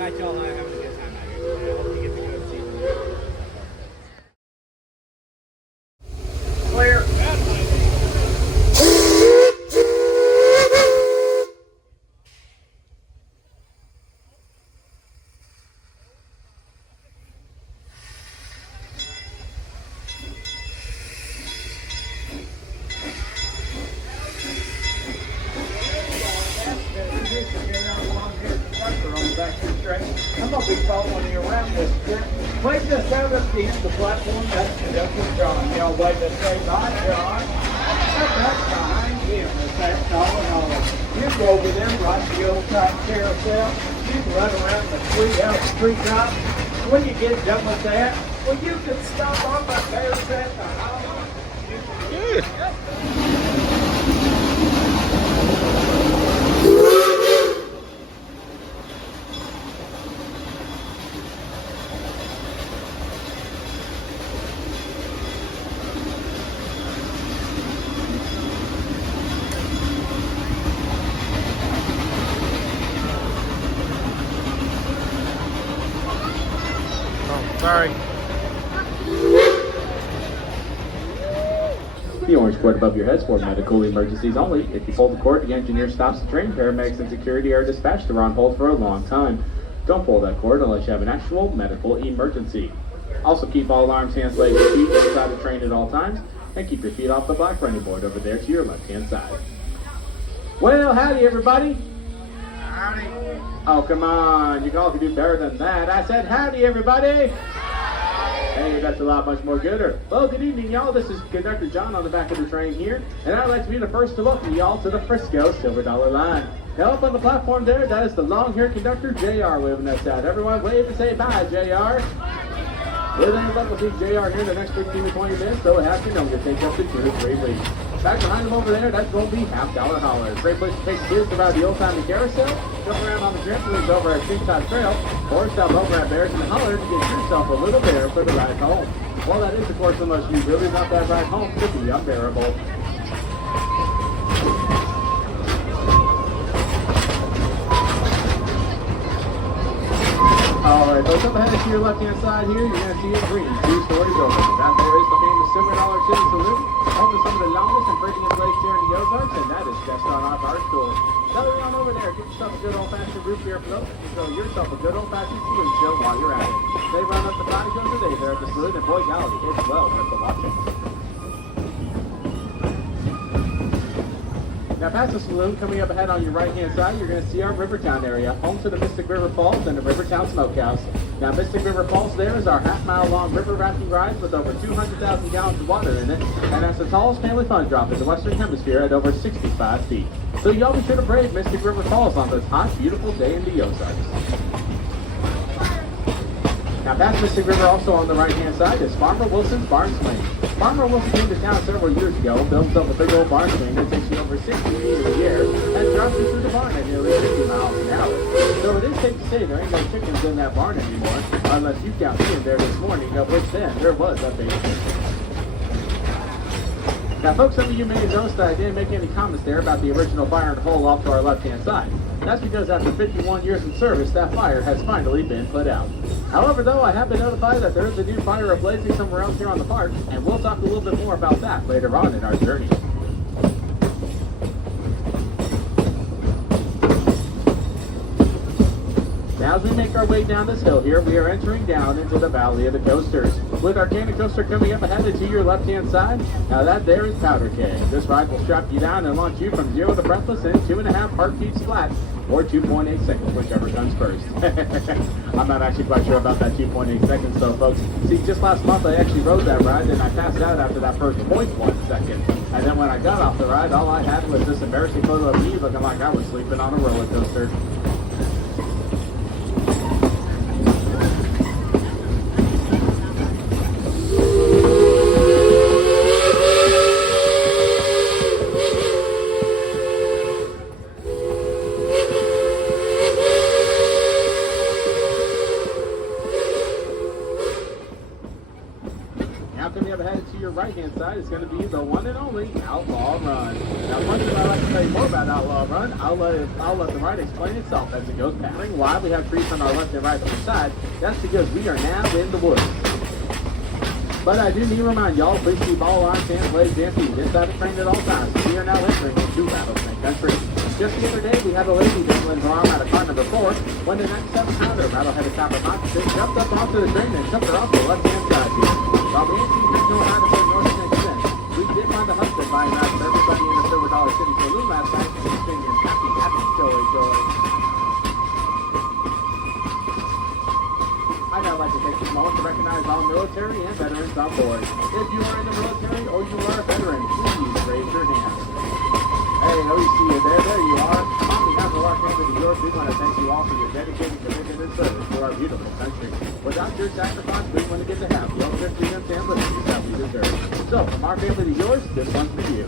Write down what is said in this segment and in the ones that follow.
glad y'all are having a good time out here today. I hope you get to go see the Clear. I'm going to be following you around this trip. Wait just out at the end of the platform. That's Conductor John. Y'all wait to say bye, John. That's behind him. Is that all? You go over there, right the old time carousel. You can run around the street top. When you get done with that, well, you can stop on my carousel at the house. Sorry. The orange cord above your head is for medical emergencies only. If you pull the cord, the engineer stops the train. Paramedics and security are dispatched to on hold for a long time. Don't pull that cord unless you have an actual medical emergency. Also keep all alarms, hands, legs, and feet inside the train at all times. And keep your feet off the black running board over there to your left-hand side. Well, howdy everybody. Howdy. Oh, come on. You all can do better than that. I said howdy everybody. Hey, that's a lot much more gooder. Well, good evening, y'all. This is Conductor John on the back of the train here, and I'd like to be the first to welcome y'all to the Frisco Silver Dollar Line. Now, up on the platform there, that is the long-haired conductor, JR, waving us out. Everyone wave and say bye, JR. We're then about to see JR here in the next 15 to 20 minutes, so it has to know you'll take up to 2 to 3 weeks. Back behind them over there, that's going to be $50 hollers. Great place to take kids around the old-timey carousel, jump around on the trampolines over at Treetop Trail, or stop over at Bears and Holler to get yourself a little bear for the ride home. Well, that is, of course, unless you really want that ride home to be unbearable. Alright, folks, up ahead to your left-hand side here, you're going to see a green 2-story building. That there is the famous Silver Dollar City Saloon, home to some of the longest and prettiest lakes here in the Ozarks, and that is just on our bar stool. Now that you're on over there, get yourself a good old-fashioned root beer float, and throw yourself a good old-fashioned saloon chill while you're at it. They run up to 5 shows a day there at the saloon, and boy, golly, it's well worth the watching. Now past the saloon, coming up ahead on your right-hand side, you're going to see our Rivertown area, home to the Mystic River Falls and the Rivertown Smokehouse. Now Mystic River Falls there is our half-mile-long river rafting ride with over 200,000 gallons of water in it, and that's the tallest family fun drop in the Western Hemisphere at over 65 feet. So y'all be sure to brave Mystic River Falls on this hot, beautiful day in the Ozarks. Now past Mystic River, also on the right-hand side, is Farmer Wilson's Barn Swing. Farmer Wilson came to town several years ago, built himself a big old barn swing that takes you over 60 feet in the air and drops you through the barn at nearly 50 miles an hour. So it is safe to say there ain't no chickens in that barn anymore, unless you count me in there this morning, of which then there was a big chicken. Now folks, some of you may have noticed that I didn't make any comments there about the original fire in the hole off to our left-hand side. That's because after 51 years in service, that fire has finally been put out. However, though, I have been notified that there is a new fire ablazing somewhere else here on the park, and we'll talk a little bit more about that later on in our journey. Now as we make our way down this hill here, we are entering down into the Valley of the Coasters. With our candy coaster coming up ahead to your left-hand side, now that there is Powder Keg. This ride will strap you down and launch you from 0 to breathless in 2.5 heartbeats flat, or 2.8 seconds, whichever comes first. I'm not actually quite sure about that 2.8 seconds though, folks. See, just last month I actually rode that ride and I passed out after that first 0.1 second. And then when I got off the ride, all I had was this embarrassing photo of me looking like I was sleeping on a roller coaster. Now coming up ahead to your right-hand side is going to be the one and only Outlaw Run. Now, one thing I'd like to tell you more about Outlaw Run, I'll let the ride explain itself as it goes past. Why we have trees on our left and right side, that's because we are now in the woods. But I do need to remind y'all, please keep all arms, hands, legs, and feet inside the train at all times. We are now entering into Rattlesnake Country. Just the other day, we had a lady dangling her arm out of car number 4 when the next 7-pounder rattle-headed copper moccasin jumped up onto the train and took her off the left-hand side here. While we ain't seen her know how to play Northern since, we did find the husband buying out for everybody in the Silver Dollar City Saloon last night and he's singing happy, happy, joy, joy. I'd now like to take this moment to recognize all military and veterans on board. If you are in the military or you are a veteran, please raise your hand. Hey, oh, you see you there. There you are. On behalf of our family to yours, we want to thank you all for your dedicated commitment and service to our beautiful country. Without your sacrifice, we wouldn't get to have the ultimate freedom and liberty that we deserve. So, from our family to yours, this one's for you.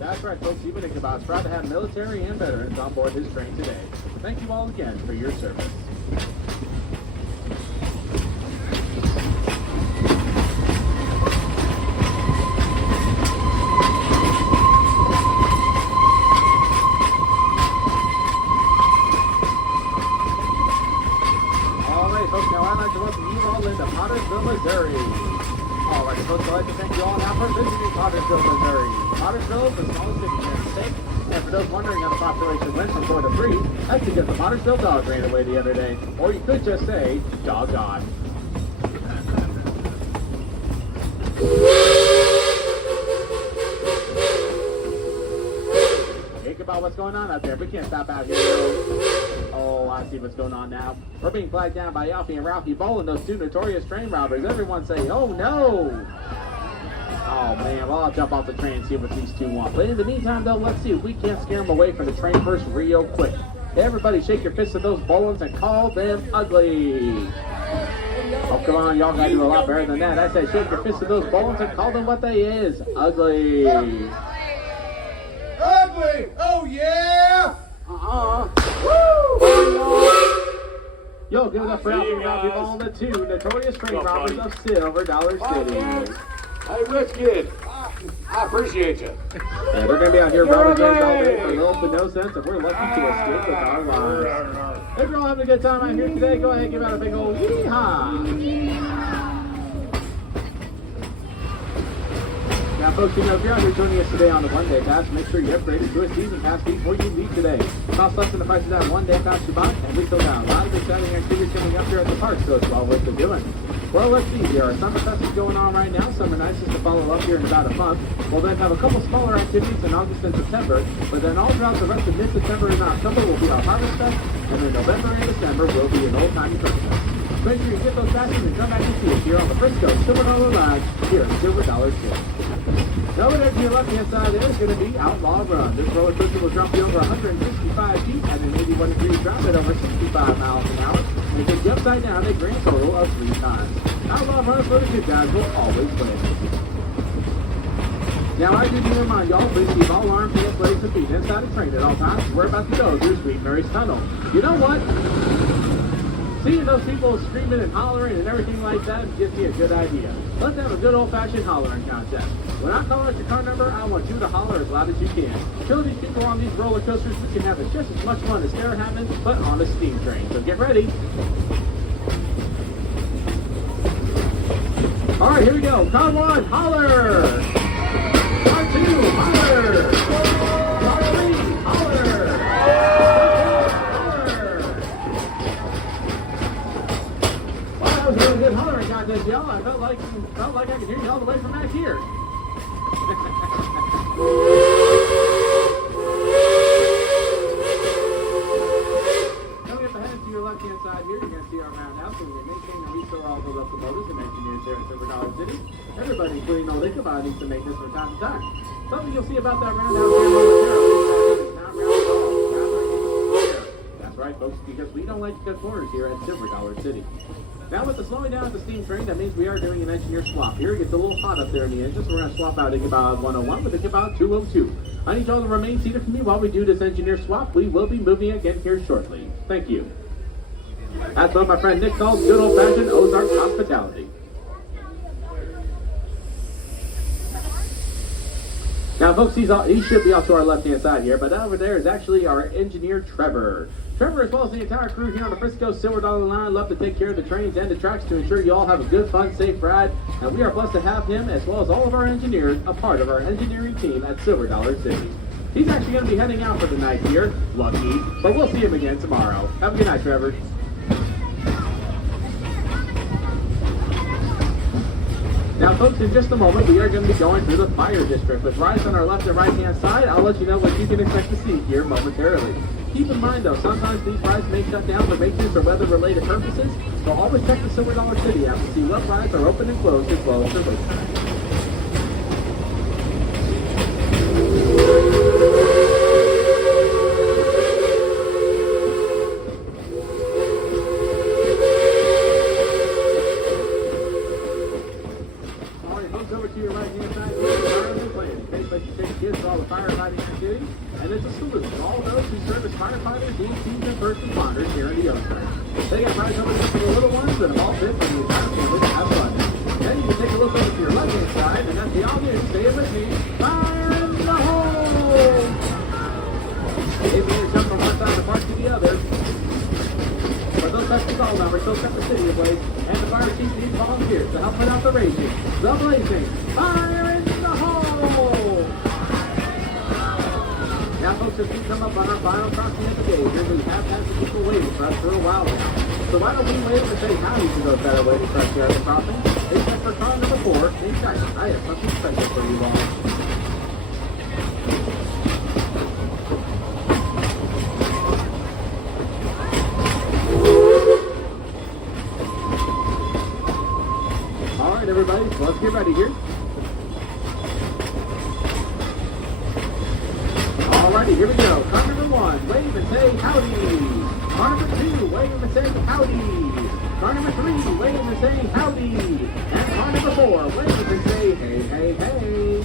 That's right, folks. Even Ichabod's proud to have military and veterans on board his train today. Thank you all again for your service. Missouri. All right, folks, I'd like to thank you all now for visiting Pottersville, Missouri. Pottersville is the smallest city in the state, and for those wondering how the population went from 4 to 3, that's because the Pottersville dog ran away the other day. Or you could just say, doggone. Think about what's going on out there. We can't stop out here, Oh, I see what's going on now. We're being flagged down by Alfie and Ralphie Boland, those 2 notorious train robbers. Everyone say, oh no! Oh man, well I'll jump off the train and see what these 2 want. But in the meantime though, let's see if we can't scare them away from the train first real quick. Everybody shake your fists at those Bolands and call them ugly. Oh come on, y'all gotta do a lot better than that. I said shake your fists at those Bolands and call them what they is. Ugly. Ugly! Oh yeah! Yo, give it up for Alfie and Ralphie Boland, the 2 notorious train robbers of Silver Dollar City. Hey, Rich Kid, I appreciate you. Yeah, they're going to be out here robbing trains all day for little to no sense, and we're lucky to escape with our lives. If you're all having a good time out here today, go ahead and give out a big old yee-haw. Now, folks, you know, if you're out here joining us today on the one-day pass, make sure you upgrade to a season pass before you leave today. Cost less than the price of that one-day pass you buy, and we still got a lot of exciting activities coming up here at the park, so it's well worth doing. Well, let's see. There are summer festivals going on right now. Summer Nights is to follow up here in about a month. We'll then have a couple smaller activities in August and September, but then all throughout the rest of mid-September and October will be our Harvest Fest, and then November and December will be an old-timey Christmas. Make sure you get those passes and come back and see us here on the Frisco Silver Dollar Line here at Silver Dollar City. Now, over there to your left-hand side, there's going to be Outlaw Run. This roller coaster will drop you over 165 feet at an 81-degree drop at over 65 miles an hour, and take you upside down a grand total of 3 times. Outlaw Run for the good guys will always win. Now, I do need to remind y'all, please keep all arms, hands, legs, and feet inside the train at all times. We're about to go through Sweet Mary's Tunnel. You know what? Seeing those people screaming and hollering and everything like that gives me a good idea. Let's have a good old-fashioned hollering contest. When I call out your car number, I want you to holler as loud as you can. Show these people on these roller coasters we can have just as much fun as they're having, but on a steam train. So get ready. All right, here we go. Car 1, holler. Car 2, holler. Car 3, holler. That was a really good hollering contest, y'all. I felt like I could hear you all the way from back here. Coming up ahead to your left-hand side here, you're going to see our roundhouse, where we maintain and restore all the locomotives and engineers here at Silver Dollar City. Everybody, including old Ichabod, needs to maintenance from time to time. Something you'll see about that roundhouse here momentarily is not round at all. Rather, that's right, folks, because we don't like to cut corners here at Silver Dollar City. Now with the slowing down of the steam train, that means we are doing an engineer swap. Here it gets a little hot up there in the engine, so we're going to swap out Ichabod 101 with Ichabod 202. I need y'all to remain seated for me while we do this engineer swap. We will be moving again here shortly. Thank you. That's what my friend Nick calls good old-fashioned Ozark hospitality. Now, folks, he should be off to our left-hand side here, but over there is actually our engineer, Trevor. Trevor, as well as the entire crew here on the Frisco Silver Dollar Line, love to take care of the trains and the tracks to ensure you all have a good, fun, safe ride. And we are blessed to have him, as well as all of our engineers, a part of our engineering team at Silver Dollar City. He's actually going to be heading out for the night here, lucky, but we'll see him again tomorrow. Have a good night, Trevor. Now, folks, in just a moment, we are going to be going through the fire district. With rides on our left and right-hand side, I'll let you know what you can expect to see here momentarily. Keep in mind, though, sometimes these rides may shut down for maintenance or weather-related purposes, so always check the Silver Dollar City app to see what rides are open and closed as well as their wait times. Over to your right-hand side, here's the fireman plan. In case like you take kids for all the firefighting activities, and it's a salute to all those who serve as firefighters, EMTs, and first responders here in the Ozarks. They got rides over for the little ones that have all fit for the entire family to have fun. Then you can take a look over to your left-hand side, and that's the all-new, say it with me, fire in the hole! If you jump from one side of the park to the other, for those touch call numbers, they'll set the city ablaze, and the fire chief needs volunteers to help put out the raging, the blazing, fire in the hole! Now, folks, as we come up on our final crossing of the day, here we have had some people waiting for us for a while now. So why don't we wait to say howdy to those that are waiting for us here at the crossing? Except for car number 4 in Chime. I have something special for you all. Everybody, so let's get ready here. Alrighty, here we go. Car number 1, wave and say howdy. Car number 2, wave and say howdy. Car number 3, wave and say howdy. And car number 4, wave and say hey, hey, hey.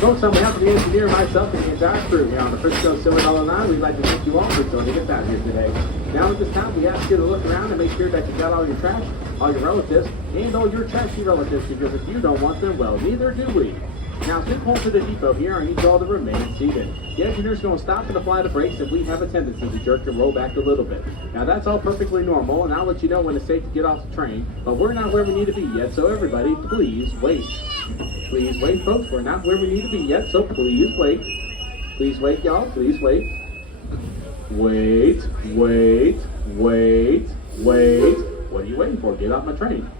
Folks, on behalf of the engineer, myself, and the entire crew here on the Frisco Silver Dollar Line, we'd like to thank you all for joining us out here today. Now at this time, we ask you to look around and make sure that you got all your trash, all your relatives, and all your trashy relatives, because if you don't want them, well, neither do we. Now, stick home to the depot here, I need you all to remain seated. The engineer's going to stop and apply the brakes if we have a tendency to jerk and roll back a little bit. Now, that's all perfectly normal, and I'll let you know when it's safe to get off the train, but we're not where we need to be yet, so everybody, please wait. Please wait, folks. We're not where we need to be yet, so please wait. Please wait, y'all. Please wait. Wait, wait, wait, wait. What are you waiting for? Get off my train.